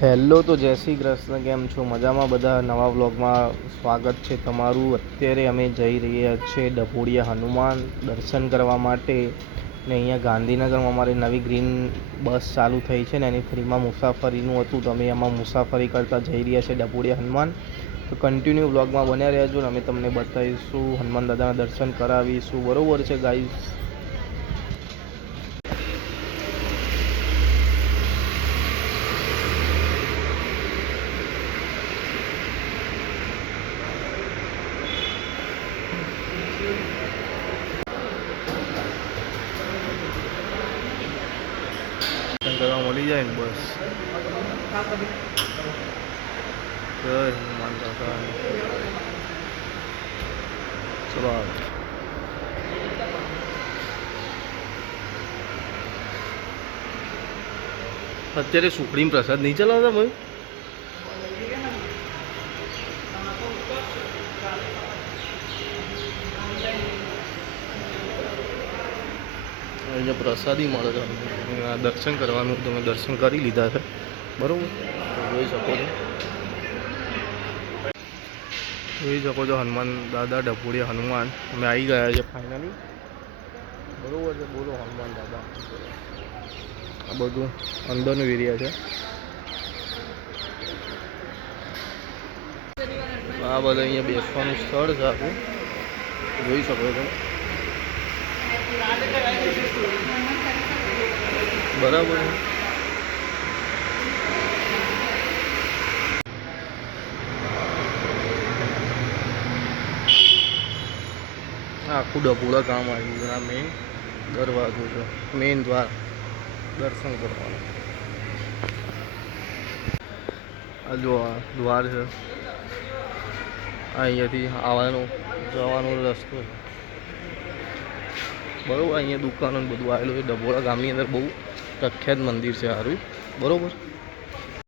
Hello, તો જય શ્રી કૃષ્ણ. કેમ છો? મજામાં બધા? નવા વ્લોગમાં સ્વાગત છે તમારું. અત્યારે અમે જઈ રહ્યા છીએ ડભોડિયા હનુમાન દર્શન કરવા માટે. ને અહીંયા ગાંધીનગરમાં અમારી નવી ગ્રીન બસ ચાલુ થઈ છે ને એની ફ્રીમાં મુસાફરીનું હતું, તો અમે એમાં મુસાફરી કરતા જઈ રહ્યા છીએ ડભોડિયા હનુમાન. તો કન્ટિન્યુ વ્લોગમાં બન્યા રહેજો ને અમે તમને બતાવીશું, હનુમાન દાદાના દર્શન કરાવીશું. બરાબર છે ગાઈઝ? કરવા મળી જાય ને બસ. જય હનુમાન દાદા. ચલો અત્યારે સુખડીમ પ્રસાદ નહીં ચલાવતા ભાઈ? અહીંયા પ્રસાદી મળે છે. દર્શન કરવાનું તમે દર્શન કરી લીધા છે, બરાબર? જોઈ શકો છો, હનુમાન દાદા ડભોડિયા હનુમાન. અમે આવી ગયા છે ફાઇનલી, બરાબર છે? બોલો હનુમાન દાદા. આ બધું અંદરનું એરિયા છે. આ બધા અહીંયા બેસવાનું સ્થળ છે આખું, જોઈ શકો છો, બરાબર. આખું ડભોડા ગામ આવ્યું છે. આ મેઇન દરવાજો છે, મેઇન દ્વાર, દર્શન કરવાનું. આ જો આ દ્વાર છે, અહીંયાથી આવવાનો જવાનો રસ્તો છે, બરાબર. અહીંયા દુકાનો બધું આવેલું છે. ડભોડા ગામની અંદર બહુ પ્રખ્યાત મંદિર છે સારું, બરાબર.